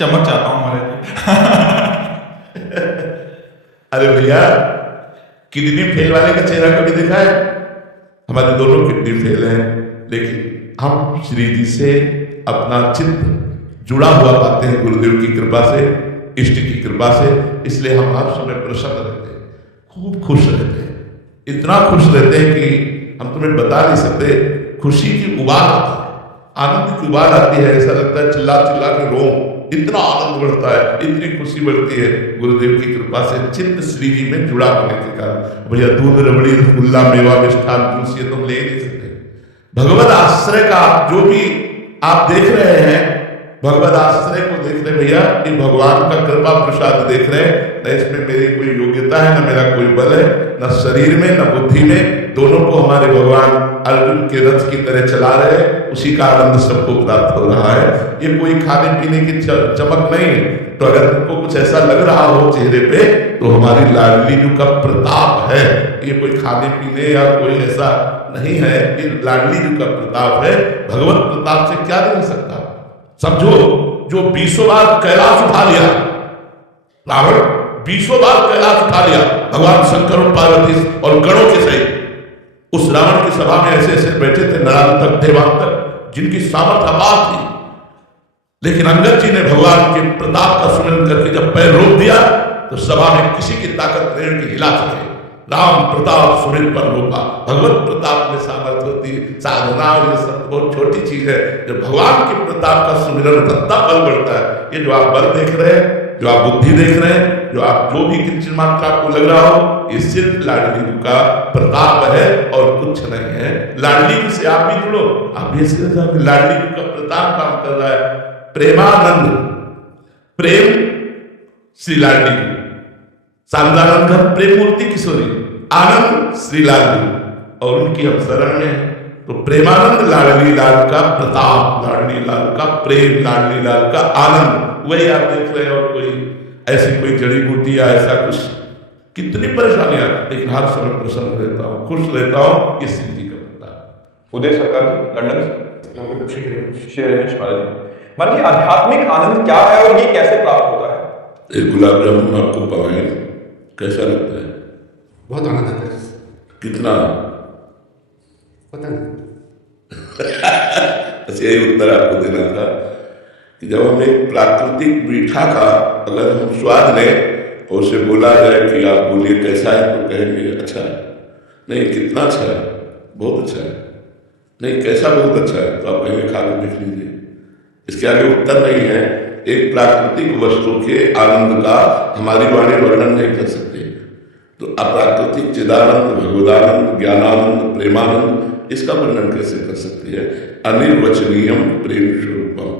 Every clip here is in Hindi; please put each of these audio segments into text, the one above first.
चमक जाता हूँ हमारे अरे भैया, किडनी फेल वाले का चेहरा कभी देखा है? हमारे दोनों किडनी फेल हैं, लेकिन हम श्री जी से अपना चित्त जुड़ा हुआ पाते हैं गुरुदेव की कृपा से, इष्ट की कृपा से। इसलिए हम आप समय प्रसन्न रहते हैं, खूब खुश रहते हैं, इतना खुश रहते हैं कि हम तुम्हें बता नहीं सकते। खुशी की उबाल आती है, आनंद की उबाल आती है, ऐसा लगता है चिल्ला चिल्ला के रोऊं, इतना आनंद बढ़ता है, इतनी खुशी बढ़ती है गुरुदेव की कृपा से, चित्त श्री जी में जुड़ा होने के कारण। भैया दूध, रबड़ी, रसगुल्ला, मेवा, मिष्ठान, जूस ये तुम ले नहीं सकते। भगवत आश्रय का जो भी आप देख रहे हैं, भगवत आश्रय को देख रहे भैया, ये भगवान का कृपा प्रसाद देख रहे हैं। न इसमें मेरी कोई योग्यता है, न मेरा कोई बल है, न शरीर में न बुद्धि में। दोनों को हमारे भगवान अर्जुन के रथ की तरह चला रहे हैं, उसी का आनंद सबको प्राप्त हो रहा है। ये कोई खाने पीने की चमक नहीं है। तो अगर तुमको कुछ ऐसा लग रहा हो चेहरे पे, तो हमारी लाडली जी का प्रताप है। ये कोई खाने पीने या कोई ऐसा नहीं है, ये लाडली जी का प्रताप है। भगवत प्रताप से क्या नहीं सकता। समझो, जो 20 बार कैलाश उठा लिया रावण, 20 बार कैलाश उठा लिया भगवान शंकर और पार्वती और गणों के सहित, उस रावण की सभा में ऐसे ऐसे बैठे थे नरांतक देवांतक, जिनकी सामर्थ्य अपार थी। लेकिन अंगद जी ने भगवान के प्रताप का सुमिरन करके जब पैर रोक दिया, तो सभा में किसी की ताकत नहीं की हिला सके। राम प्रताप सुमिर पर लोपा। भगवत प्रताप में सामर्थ्य होती है, साधना और ये सब बहुत छोटी चीज है। जब भगवान के प्रताप का सुमिरन तत्ता बल बढ़ता है। ये जो आप बल देख रहे हैं, जो आप बुद्धि देख रहे हैं, जो आप जो भी किंचित मात्रा आपको लग रहा हो, ये सिर्फ लाडली जी का प्रताप है और कुछ नहीं है। लाडली जी से आप भी जुड़ो, आप भी ऐसे लाडली जी का प्रताप काम कर रहा है। प्रेमानंद, प्रेम श्री लाडली जी, शारदानंद घर प्रेम मूर्ति किशोरी, आनंद श्री लाडली, और उनकी हम शरण में है। तो प्रेमानंद लाडली लाल का प्रताप, लाडली लाल का प्रेम, लाडली लाल का आनंद, वही आप देख रहे हैं। और कोई ऐसी कोई जड़ी बूटी या ऐसा कुछ, कितनी परेशानियां, लेकिन हर समय प्रसन्न रहता हूँ, खुश रहता हूँ। ये सिद्धि का पता। उदय सरकार जी, लंदन से महाराज जी, आध्यात्मिक आनंद क्या है और ये कैसे प्राप्त होता है? एक गुलाब जामुन आपको पाए, कैसा लगता है? बहुत आनंद आता है। कितना? पता नहीं। बस यही उत्तर आपको देना था कि जब हम एक प्राकृतिक मीठा का अगर हम स्वाद लें और उसे बोला जाए कि आप बोलिए कैसा है, तो कहेंगे अच्छा है। नहीं, कितना अच्छा है? बहुत अच्छा है। नहीं, कैसा बहुत अच्छा है? तो आप कहेंगे खा कर देख लीजिए। इसके आगे उत्तर नहीं है। एक प्राकृतिक वस्तु के आनंद का हमारी वाणी वर्णन नहीं कर सकते। तो अप्राकृतिक चिदानंद, भगवदानंद, ज्ञानानंद, प्रेमानंद, इसका वर्णन कैसे कर सकती है? अनिर्वचनीयम प्रेम स्वरूपम,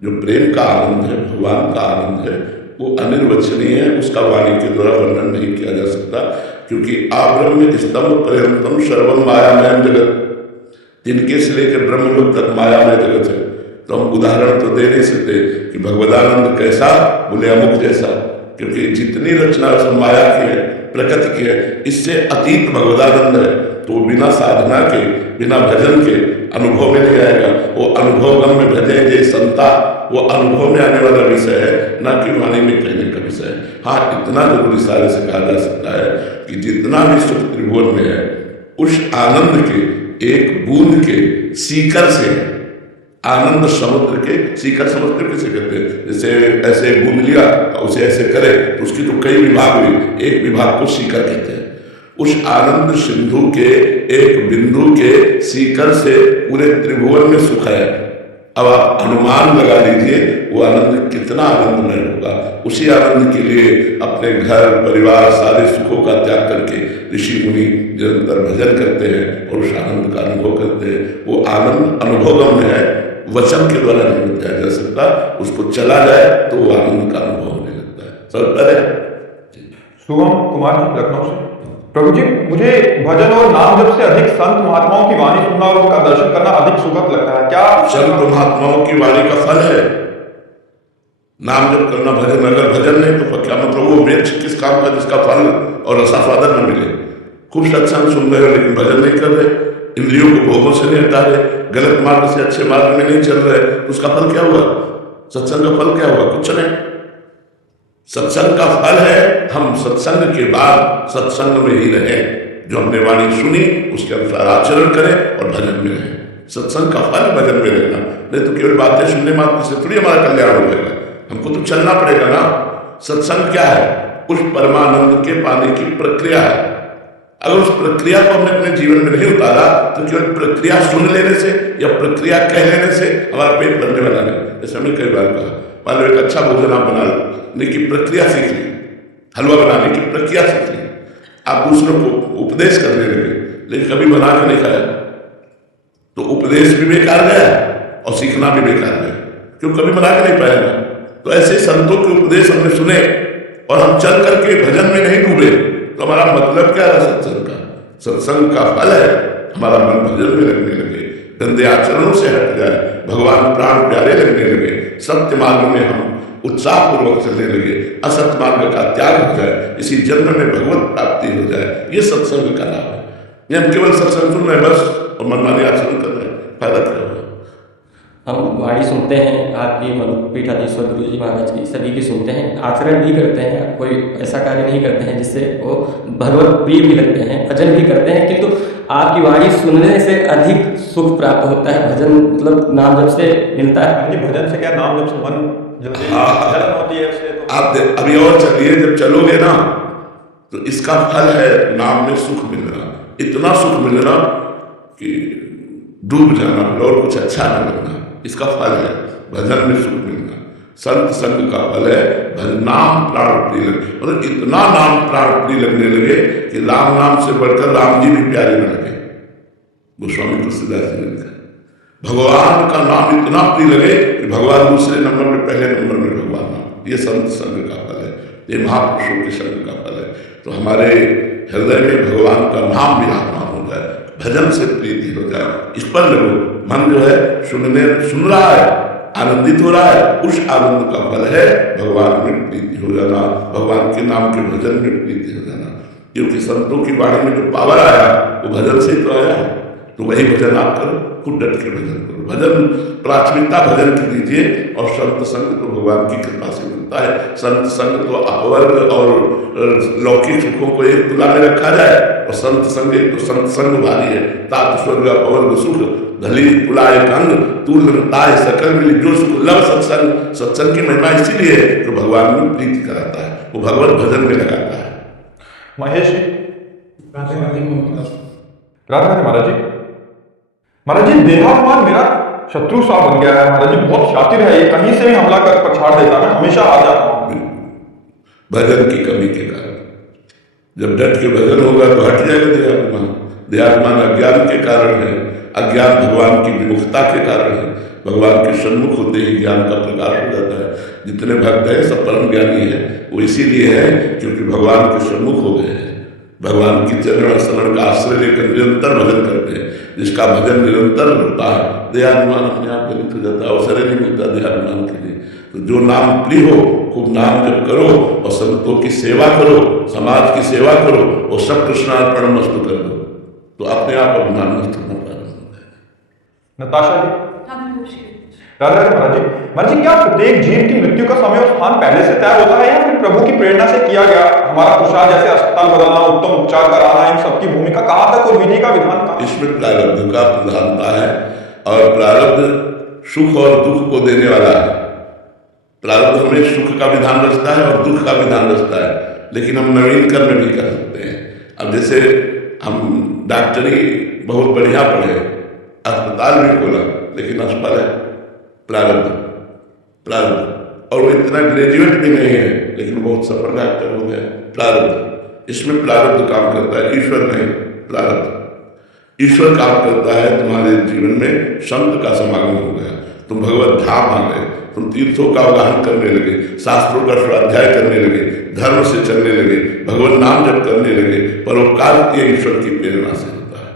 जो प्रेम का आनंद है, भगवान का आनंद है, वो अनिर्वचनीय है। उसका वाणी के द्वारा वर्णन नहीं किया जा सकता, क्योंकि आब्रह्म स्तंभ पर्यंतम सर्वम मायामय जगत, जिनके से लेकर ब्रह्मलोक तक मायामय जगत है। तो हम उदाहरण तो दे नहीं सकते कि भगवदानंद कैसा, बोले अमुक जैसा, क्योंकि जितनी रचना सब माया की है, प्रकृति की है, इससे अतीत भगवदानंद है। तो बिना साधना के, बिना भजन के अनुभव में नहीं आएगा। वो अनुभव गम में भजे जे संता, वो अनुभव में आने वाला विषय है, ना कि वाणी में कहने का विषय है। हाँ, इतना जरूर इशारे से कहा जा सकता है कि जितना भी सुख त्रिभुवन में है, उस आनंद के एक बूंद के सीकर से, आनंद समुद्र के सीकर, समुद्र किसे कहते हैं? जैसे ऐसे बूंद लिया, उसे ऐसे करे तो उसकी तो कई विभाग हुई, एक विभाग को सीकर कहते हैं। उस आनंद सिंधु के एक बिंदु के सीकर से पूरे त्रिभुवन में सुख है। अब आप अनुमान लगा लीजिए वो आनंद कितना आनंदमय होगा। उसी आनंद के लिए अपने घर परिवार सारे सुखों का त्याग करके ऋषि मुनि निरंतर भजन करते हैं और उस आनंद का अनुभव करते हैं। वो आनंद अनुभवगम में है, वचन के द्वारा नहीं बताया जा सकता। उसको चला जाए तो वो आनंद का अनुभव होने लगता है। समझ रहे? शुभम कुमार जी, लखनऊ से। प्रभु जी, मुझे भजन और नाम जप से अधिक संत महात्माओं की वाणी सुनना और उनका दर्शन करना अधिक सुखद लगता है। क्या संत महात्माओं की वाणी का फल है नाम जप करना, भजन? अगर भजन नहीं तो क्या मतलब? वो वृक्ष किस काम का जिसका फल और रसास्वादन न मिले? खूब सत्संग सुन रहे हो लेकिन भजन नहीं कर रहे, इंद्रियों को भोगों से नहीं हटा रहे, गलत मार्ग से अच्छे मार्ग में नहीं चल रहे, उसका फल क्या हुआ? सत्संग का फल क्या हुआ? कुछ नहीं। सत्संग का फल है हम सत्संग के बाद सत्संग में ही रहें, जो हमने वाणी सुनी उसके अनुसार आचरण करें और भजन में रहें। सत्संग का फल भजन में रहना, नहीं तो केवल बातें सुनने मात्र से थोड़ी हमारा कल्याण हो जाएगा। हमको तो चलना पड़ेगा ना। सत्संग क्या है? उस परमानंद के पाने की प्रक्रिया है। अगर उस प्रक्रिया को हमने अपने जीवन में नहीं उतारा तो केवल प्रक्रिया सुन लेने से या प्रक्रिया कह लेने से हमारा पेट भरने वाला नहीं। जैसे हमने कई बार कहा, मान लो एक अच्छा भोजन आप बनाने की प्रक्रिया सीख ली, हलवा बनाने की प्रक्रिया सीख ली, आप दूसरों को उपदेश करने लगे, लेकिन कभी बना के नहीं खाया तो उपदेश भी बेकार गया और सीखना भी बेकार गया, क्यों? कभी बना के नहीं पाया ना। तो ऐसे संतों के उपदेश हमने सुने और हम चल करके भजन में नहीं डूबे तो हमारा मतलब क्या है सत्संग का? सत्संग का फल है हमारा मन भजन में लगने लगे, गंदे आचरणों से हट जाए, भगवान प्राण प्यारे लगने लगे, सत्य मार्ग में हम उत्साह पूर्वक चलने लगे, असत्य मार्ग का त्याग हो जाए, इसी जन्म में भगवत प्राप्ति हो जाए। ये सत्संग का लाभ है। ये हम केवल सत्संग सुन रहे हैं बस और मनमानी आचरण कर रहे हैं, फायदा क्या होगा? हम वाणी सुनते हैं आपकी मनुपीठाधीश्वर गुरु जी महाराज की, सभी की सुनते हैं, आचरण भी करते हैं, कोई ऐसा कार्य नहीं करते हैं जिससे वो भगवत प्रिय भी लगते हैं, भजन भी करते हैं, किंतु आपकी वाणी सुनने से अधिक सुख प्राप्त होता है। भजन मतलब नाम जब से मिलता है। भजन से क्या, नाम जब से मन जल्दी जलन होती है उससे तो आप अभी और चलिए, जब चलोगे ना तो इसका फल है नाम में सुख मिलना, इतना सुख मिलना कि डूब जाना और कुछ अच्छा न लगना, इसका फल है भजन में सुख मिलना। संत संग का फल है भजन, नाम प्राण प्रिय लगे, मतलब इतना नाम प्राण प्रिय लगने लगे कि राम नाम से बढ़कर राम जी भी प्यारे न लगे। गोस्वामी तुलसीदास जी ने लिखा, भगवान का नाम इतना प्रिय लगे कि भगवान दूसरे नंबर में, पहले नंबर में भगवान नाम। ये संत संग का फल है, ये महापुरुषों के संग का फल है। तो हमारे हृदय में भगवान का नाम विराजमान हो जाए, भजन से प्रीति हो जाए, इस पर लगो। मन जो है सुन रहा है, आनंदित हो रहा है, उस आनंद का फल है भगवान में प्रीति हो जाना, भगवान के नाम के भजन में प्रीति हो जाना। क्योंकि संतों की वाणी में जो पावर आया वो भजन से तो आया है, तो वही भजन आप करो, खुद डट के भजन करो। भजन प्राथमिकता भजन की दीजिए और संत संग तो भगवान की कृपा से मिलता है। संत संग तो अपवर्ग और लौकिक सुखों को एक तुला में रखा जाए और संत संग एक तो संत संग भारी है, तात स्वर्ग अपवर्ग सुख धली तुलाए कंग तूल ताय सकल मिली जो सुख लव सत्संग। सत्संग की महिमा इसीलिए तो भगवान में प्रीति कराता है, वो भगवत भजन में लगाता है। महेश जी, राधे राधे राधे राधे महाराज जी। महाराज जी, देहाभिमान मेरा शत्रु सा बन गया है। महाराज जी बहुत शातिर है, ये कहीं से भी हमला कर पछाड़ देता है, हमेशा आ जाता हूँ। भजन की कमी के कारण जब डट के भजन होगा तो हट जाएगा देहाभिमान। देहाभिमान अज्ञान के कारण है, अज्ञान भगवान की विमुखता के कारण है। भगवान के सन्मुख होते ही ज्ञान का प्रकाश हो जाता है। जितने भक्त हैं सब परम ज्ञानी है, वो इसीलिए है क्योंकि भगवान के सन्मुख हो गए हैं, भगवान की चरण शरण का आश्रय लेकर निरंतर भजन करते हैं। जिसका भजन निरंतर होता है देहाभिमान अपने आप गलित हो जाता है, अवसर नहीं मिलता देहाभिमान के लिए। तो जो नाम प्रिय हो खूब नाम जप करो और संतों की सेवा करो, समाज की सेवा करो और सब कृष्णार्पण मस्तु कर दो तो अपने आप अभिमान नष्ट होना प्रारंभ हो जाएगा। नताशा जी, राधे राधे महाराज जी। महाराज जी, क्या प्रत्येक जीव की मृत्यु का समय और स्थान पहले से तय होता है या फिर प्रभु की प्रेरणा से किया गया? हमारा पुरुषार्थ जैसे अस्पताल बदलना, उत्तम उपचार कराना, इन सबकी भूमिका कहाँ तक और विधि का विधान कहाँ? इसमें प्रारब्ध का प्रधानता है और प्रारब्ध सुख और दुख को देने वाला है। प्रारब्ध हमें सुख का विधान रचता है और दुख का विधान रचता है, लेकिन हम नवीन कर्म भी कर सकते हैं। अब जैसे हम डॉक्टरी बहुत बढ़िया पढ़े, अस्पताल भी खोला, लेकिन असफल है, प्रारब्ध प्रारब्ध। और वो इतना ग्रेजुएट भी नहीं है लेकिन बहुत सफल डॉक्टर हो गया, प्रारब्ध। इसमें प्रारब्ध काम करता है, ईश्वर नहीं, प्रारब्ध। ईश्वर काम करता है तुम्हारे जीवन में, संत का समागम हो गया, तुम भगवत धाम आ गए, तुम तीर्थों का अवगाहन करने लगे, शास्त्रों का स्वाध्याय करने लगे, धर्म से चलने लगे, भगवत नाम जप करने लगे। परोपकार किए ईश्वर की प्रेरणा से होता है।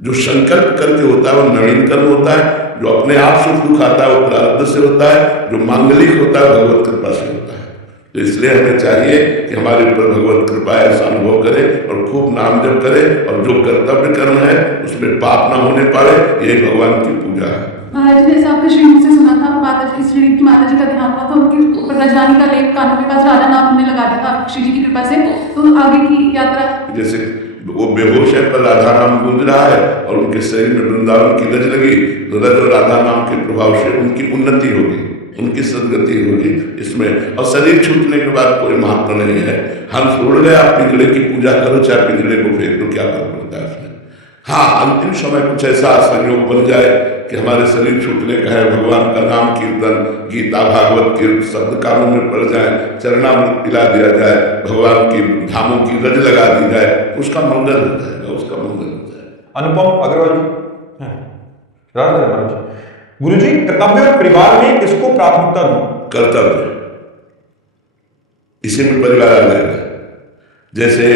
जो संकल्प करके होता है वो नवीन कर्म होता है, जो अपने आप सुख दुख आता है वो प्रारब्ध से होता है, जो मांगलिक होता है भगवत कृपा से होता है। तो इसलिए हमें चाहिए कि हमारे ऊपर भगवत कृपा ऐसा अनुभव करे और खूब नाम जप करे और जो कर्तव्य कर्म है उसमें पाप ना होने पाए, यही भगवान की पूजा है। महाराज जी, जैसे आपने श्रीमुख से सुना था, माता जी, श्री की माता जी का देहांत हुआ था, उनके ऊपर रजवानी का लेप कानों के पास राधा नाम हमने लगा दिया था श्री जी की कृपा से। तो आगे की यात्रा, जैसे वो बेहोश है पर राधा नाम गूंज रहा है और उनके शरीर में वृंदावन की रज लगी, तो रज और राधा नाम के प्रभाव से उनकी उन्नति होगी, उनकी सदगति होगी इसमें। और शरीर छूटने के बाद कोई महत्व नहीं है। हंस उड़ गया, पिंजड़े की पूजा करो चाहे पिंजड़े को फेंक दो, क्या फर्क पड़ता है उसमें। हाँ, अंतिम समय कुछ ऐसा संयोग बन जाए कि हमारे शरीर छूटने का है, भगवान का नाम कीर्तन, गीता भागवत के शब्द कानों में पड़ जाए, चरणामृत पिला दिया जाए, भगवान की धामों की रज लगा दी जाए, उसका मंगल हो जाएगा, उसका मंगल हो जाएगा। अनुपम अग्रवाल जी, राधे महाराज जी। गुरुजी, कर्तव्य और परिवार में किसको प्राथमिकता दूं? कर्तव्य, इसी में परिवार आ जाएगा। जैसे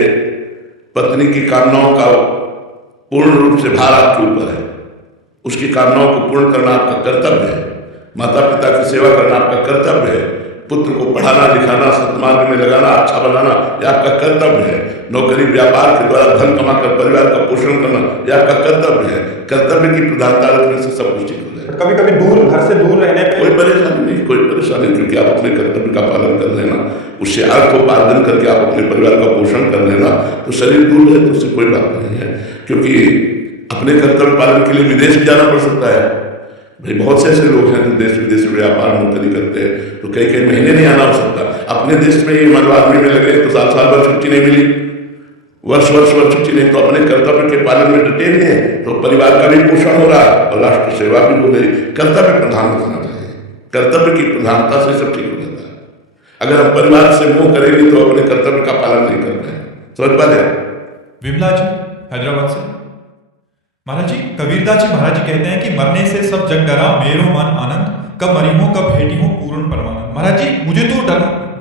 पत्नी की कामनाओं का पूर्ण रूप से भार आपके ऊपर है, उसकी कामनाओं को पूर्ण करना आपका कर्तव्य है। माता पिता की सेवा करना आपका कर्तव्य है। पुत्र को पढ़ाना लिखाना, सत्मार्ग में लगाना, अच्छा बनाना, यह आपका कर्तव्य है। नौकरी व्यापार के द्वारा धन कमाकर परिवार का पोषण करना, यह आपका कर्तव्य है। कर्तव्य की प्रधानता रखने से सब कुछ ठीक हो जाएगा। कभी कभी दूर, घर से दूर रहने पे कोई परेशानी नहीं, कोई परेशानी नहीं, क्योंकि आप अपने कर्तव्य का पालन कर लेना, उससे अर्थोपार्जन करके आप अपने परिवार का पोषण कर लेना, तो शरीर दूर है तो उससे कोई बात नहीं है। क्योंकि अपने कर्तव्य पालन के लिए विदेश जाना पड़ सकता है भाई। बहुत से ऐसे लोग हैं जो देश विदेश में व्यापार नौकरी करते हैं, तो कई महीने नहीं आना हो सकता। अपने देश में ही मतलब आदमी में लगे तो साल भर छुट्टी नहीं मिली, वर्ष छुट्टी नहीं, तो अपने कर्तव्य के पालन में डटे हुए हैं, तो परिवार का भी पोषण हो रहा है और राष्ट्र सेवा भी हो रही। कर्तव्य प्रधान होना चाहिए, कर्तव्य की प्रधानता से सब ठीक हो जाता है। अगर हम परिवार से मोह करेंगे तो अपने कर्तव्य का पालन नहीं कर रहे हैं। समझ पा रहे? विमला जी हैदराबाद से। महाराज जी, कबीरदास जी महाराज जी कहते हैं कि मरने से सब जग डरा, मेरो मन आनंद, कब मरी हो कब भेटी हो पूर्ण परमानंद। महाराज जी, मुझे तो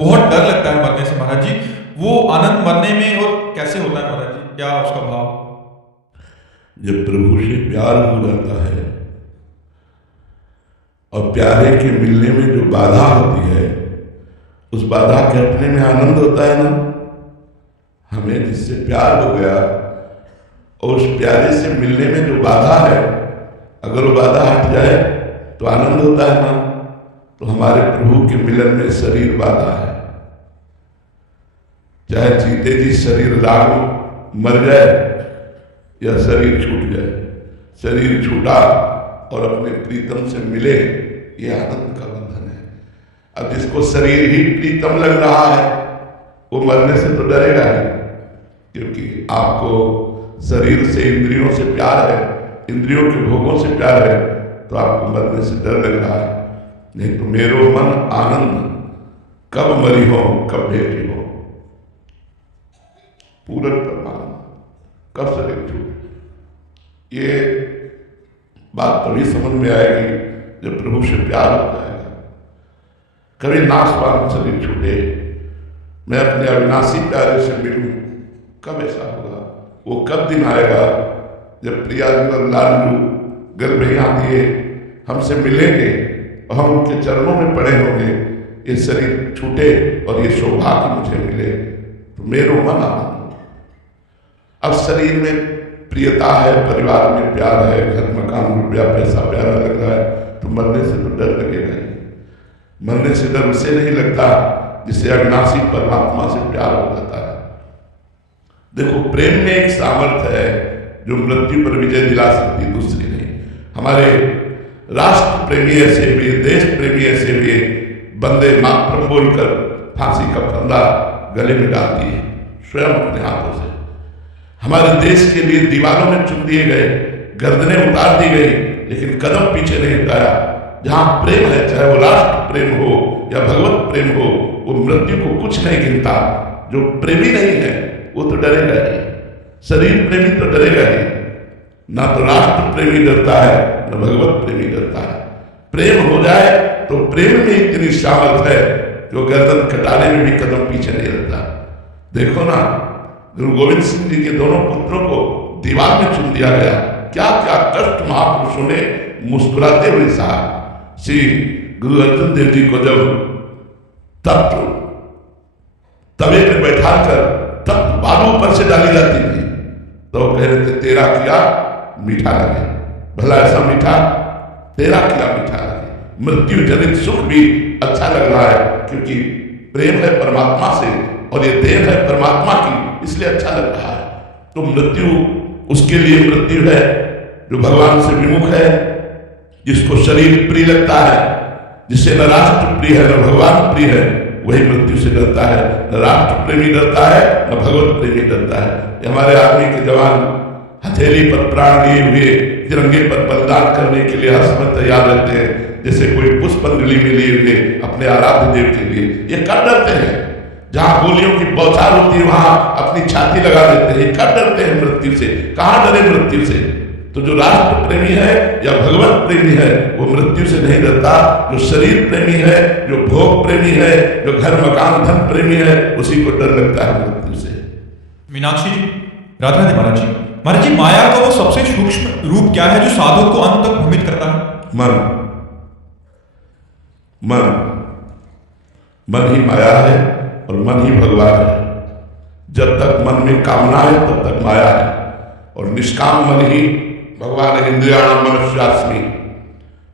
बहुत डर लगता है मरने से। महाराज जी, वो आनंद मरने में और कैसे होता है महाराज जी, क्या उसका भाव? जब प्रभु से प्यार हो जाता है और प्यारे के मिलने में जो बाधा होती है, उस बाधा के हटने में आनंद होता है ना। हमें जिससे प्यार हो गया और उस प्यारे से मिलने में जो बाधा है, अगर वो बाधा हट जाए तो आनंद होता है ना। तो हमारे प्रभु के मिलन में शरीर बाधा है। चाहे जीते जी शरीर राग मर जाए या शरीर छूट जाए, शरीर छूटा और अपने प्रीतम से मिले, ये आनंद का बंधन है। अब जिसको शरीर ही प्रीतम लग रहा है वो मरने से तो डरेगा ही, क्योंकि आपको शरीर से, इंद्रियों से प्यार है, इंद्रियों के भोगों से प्यार है, तो आपको मरने से डर लग रहा है। नहीं तो मेरो मन आनंद, कब मरी हो कब भेटी हो पूर्ण परमानंद, कब शरीर छूट। ये बात तभी समझ में आएगी जब प्रभु से प्यार हो जाएगा। कभी नाशवान शरीर छूटे, मैं अपने अविनाशी प्यारे से मिलूं, कब ऐसा होगा? वो कब दिन आएगा जब प्रिया जी और लालू गलबैया दिए हमसे मिलेंगे और हम उनके चरणों में पड़े होंगे, ये शरीर छूटे और ये सौभाग्य मुझे मिले, तो मेरो मन आनंद। अब शरीर में प्रियता है, परिवार में प्यार है, घर मकान रुपया पैसा प्यारा लग रहा है, तो मरने से तो डर लगेगा ही। मरने से डर उसे नहीं लगता जिसे अविनाशी परमात्मा से प्यार हो जाता है। देखो, प्रेम में एक सामर्थ्य है जो मृत्यु पर विजय दिला सकती, दूसरी नहीं। हमारे राष्ट्र प्रेमी ऐसे भी, देश प्रेमी ऐसे भी, बंदे मातरम बोलकर फांसी का फंदा गले में डालती है स्वयं अपने हाथों से। हमारे देश के लिए दीवारों में चुन दिए गए, गर्दनें उतार दी गई, लेकिन कदम पीछे नहीं हटाया। जहां प्रेम है, चाहे वो राष्ट्र प्रेम हो या भगवत प्रेम हो, वो मृत्यु को कुछ नहीं गिनता। जो प्रेमी नहीं है वो तो डरेगा ही, शरीर प्रेमी तो डरेगा ही। ना तो राष्ट्र प्रेमी डरता है, न भगवत प्रेमी डरता है। प्रेम हो जाए तो प्रेम में इतनी सामर्थ है जो गर्दन कटाने में भी कदम पीछे नहीं रहता। देखो ना, गुरु गोविंद सिंह जी के दोनों पुत्रों को दीवार में चुन दिया गया। क्या क्या कष्ट महापुरुषों ने मुस्कुराते हुए सहा। श्री गुरु अर्जुन देव जी को जब तवे पे बैठा कर तख्त बालू पर से डाली जाती थी, तो कह रहे थे तेरा किया मीठा लगे। भला ऐसा मीठा तेरा किया मीठा लगे। मृत्यु जनित सुख भी अच्छा लग रहा है क्योंकि प्रेम है परमात्मा से और ये देह है परमात्मा की, इसलिए अच्छा लग रहा है। तो मृत्यु उसके लिए मृत्यु है जो भगवान से विमुख है, जिसको शरीर प्रिय लगता है, जिससे न राष्ट्र प्रिय है न भगवान प्रिय है, वही मृत्यु से डरता है। न राष्ट्र प्रेमी डरता है न भगवत प्रेमी डरता है। हमारे आर्मी के जवान हथेली पर प्राण लिए हुए तिरंगे पर बलिदान करने के लिए हर समय तैयार रहते हैं, जैसे कोई पुष्पांजलि में लिए हुए अपने आराध्य देव के लिए। ये कर डरते हैं, जहां गोलियों की बौछार होती है वहां अपनी छाती लगा देते हैं। ये कर डरते हैं मृत्यु से। कहां डरे मृत्यु से? तो जो राष्ट्र प्रेमी है या भगवत प्रेमी है वो मृत्यु से नहीं डरता। जो शरीर प्रेमी है, जो भोग प्रेमी है, जो घर मकान धन प्रेमी है, उसी को डर लगता है मृत्यु से। मीनाक्षी जी, राधे राधे महाराज जी। महाराज जी, माया का वो सबसे सूक्ष्म रूप क्या है जो साधक को अंत तक भ्रमित करता है? मन। मन मन ही माया है और मन ही भगवान है। जब तक मन में कामना है तब तक माया है, और निष्काम मन ही भगवान है। इंद्रियाणाम मनुष्यास्मि।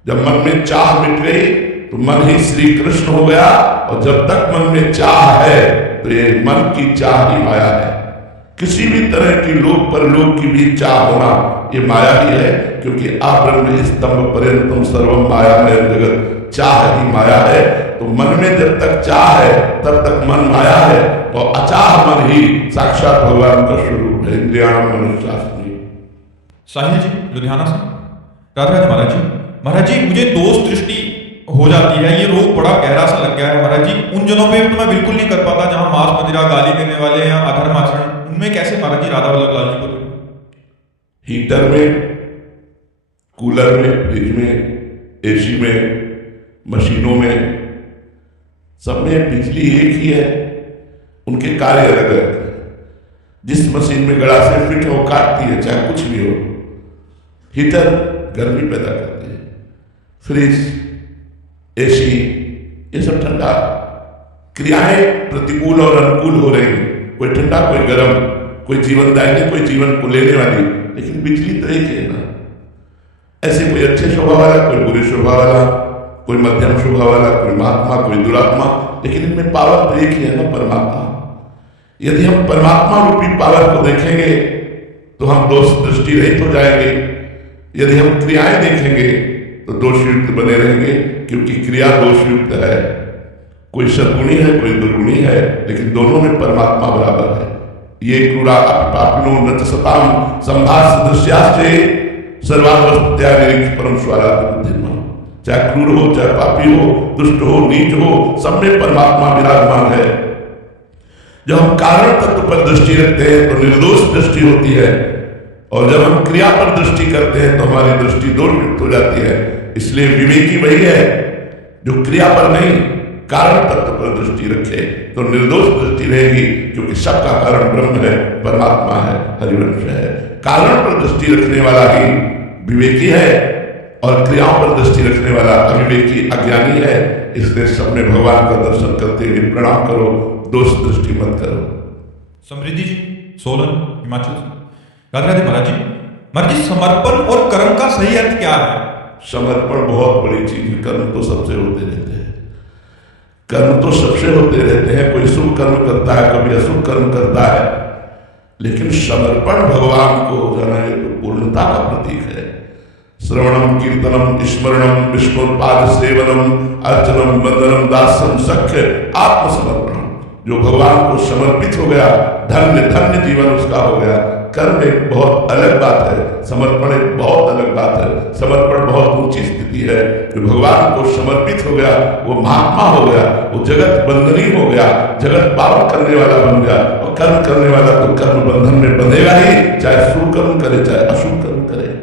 जब मन में चाह मिट गई तो मन ही श्री कृष्ण हो गया, और जब तक मन में चाह है तो ये मन की चाह ही माया है। किसी भी तरह की लोक परलोक की भी चाह होना ये माया ही है, क्योंकि आब्रह्म स्तंभ पर्यंतम सर्वम मायामय जगत। चाह ही माया है। तो मन में जब तक चाह है तब तक मन माया है, और अचाह मन ही साक्षात भगवान का स्वरूप है। इंद्रियाणाम मनुष्यास्मि। साहिल जी, लुधियाना से। राधे राधे महाराज जी। महाराज जी, मुझे दोष दृष्टि हो जाती है, ये रोग बड़ा गहरा सा लग गया है महाराज जी। उन जनों पे तो मैं बिल्कुल नहीं कर पाता जहां मांस मदिरा, गाली देने वाले या अधर्म आचरण, उनमें कैसे महाराज जी राधा वल्लभ लाल जी को? हीटर में, कूलर में, फ्रिज में, एसी में, मशीनों में, सब में बिजली एक ही है, उनके कार्य अलग अलग है। जिस मशीन में गड़ासे फिट हो काटती है, चाहे कुछ भी हो। हीटर गर्मी पैदा करती है, फ्रिज, एसी, ये सब ठंडा। क्रियाएं प्रतिकूल और अनुकूल हो रही हैं, कोई ठंडा कोई गर्म, कोई जीवनदायिनी कोई जीवन को लेने वाली, लेकिन बिजली तो एक है ना। ऐसे कोई अच्छे स्वभाव वाला, कोई बुरे स्वभाव वाला, कोई मध्यम स्वभाव वाला, कोई महात्मा, कोई दुरात्मा, लेकिन इनमें पावर तो एक ही है ना, परमात्मा। यदि हम परमात्मा रूपी पावर को देखेंगे तो हम दोष दृष्टि रहित हो जाएंगे। यदि हम क्रियाएं देखेंगे तो दोषयुक्त बने रहेंगे, क्योंकि क्रिया दोषयुक्त है। कोई सद्गुणी है, कोई दुर्गुणी है, लेकिन दोनों में परमात्मा बराबर है। ये क्रूरा पापिनो न च सताम संभाष दृश्यास्ते सर्वावस्था निरीक्ष परम स्वराज। चाहे क्रूर हो, चाहे पापी हो, दुष्ट हो, नीच हो, सब में परमात्मा विराजमान है। जब हम कारण तत्व पर दृष्टि रखते हैं तो निर्दोष दृष्टि होती है, और जब हम क्रिया पर दृष्टि करते हैं तो हमारी दृष्टि दोषयुक्त हो जाती है। इसलिए विवेकी वही है जो क्रिया पर नहीं कारण तत्व पर दृष्टि रखे, तो निर्दोष दृष्टि रहेगी, क्योंकि सबका कारण ब्रह्म है, परमात्मा है, हरिवंश है। कारण पर दृष्टि रखने वाला ही विवेकी है, और क्रियाओं पर दृष्टि रखने वाला अविवेकी अज्ञानी है। इसलिए सब में भगवान का दर्शन करते हुए प्रणाम करो, दोष दृष्टि मत करो। समृद्धि जी, सोलन, हिमाचल से। राधे राधे महाराज जी। महाराज जी, समर्पण और कर्म का सही अर्थ क्या है? समर्पण बहुत बड़ी चीज है। कर्म तो सबसे होते रहते हैं, कर्म तो सबसे होते रहते हैं। कोई शुभ कर्म करता है, कभी अशुभ कर्म करता है, लेकिन समर्पण भगवान को हो जाना ये तो पूर्णता का प्रतीक है। श्रवणम कीर्तनम स्मरणम विष्णुपाद सेवनम अर्चनम वंदनम दास्यम सख्य आत्मसमर्पण। जो भगवान को समर्पित हो गया, धन्य धन्य जीवन उसका हो गया। कर्म एक बहुत अलग बात है, समर्पण एक बहुत अलग बात है। समर्पण बहुत ऊंची स्थिति है। जो भगवान को समर्पित हो गया वो महात्मा हो गया, वो जगत बंधनी हो गया, जगत पावन करने वाला बन गया। और कर्म करने वाला तो कर्म बंधन में बंधेगा ही, चाहे शुभ कर्म करे चाहे अशुभ कर्म करे।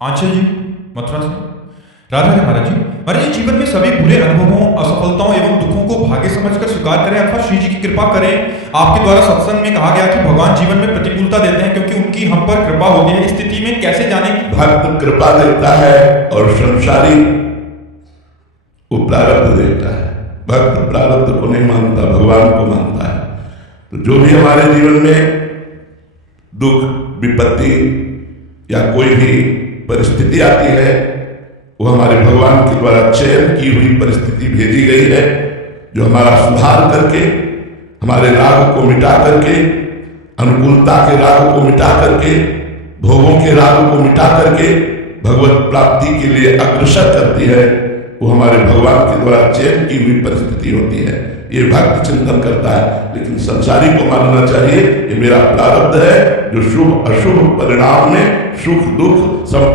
आंचल जी, मथुरा से। राधे राधे महाराज जी। महाराज जी, जीवन में सभी बुरे अनुभवों, असफलताओं एवं दुखों को भाग्य समझकर स्वीकार करें अथवा श्री जी की कृपा करें। आपके द्वारा सत्संग में कहा गया कि भगवान जीवन में प्रतिकूलता देते हैं क्योंकि उनकी हम पर कृपा होती है। इस स्थिति में कैसे जाने कि भक्त कृपा देता है और संसारी वो प्रारब्ध देता है। भक्त प्रारब्ध को नहीं मानता, भगवान को मानता है। तो जो भी हमारे जीवन में दुख, विपत्ति या कोई भी परिस्थिति आती है, वो हमारे भगवान के द्वारा चयन की हुई परिस्थिति भेजी गई है, जो हमारा सुधार करके, हमारे राग को मिटा करके, अनुकूलता के राग को मिटा करके, भोगों के राग को मिटा करके भगवत प्राप्ति के लिए अग्रसर करती है। वो हमारे भगवान के द्वारा चयन की हुई परिस्थिति होती है। ये भक्त चिंतन करता है, लेकिन संसारी को मानना चाहिए ये मेरा प्रारब्ध है, जो शुभ अशुभ परिणाम में सुख दुख संपत्ति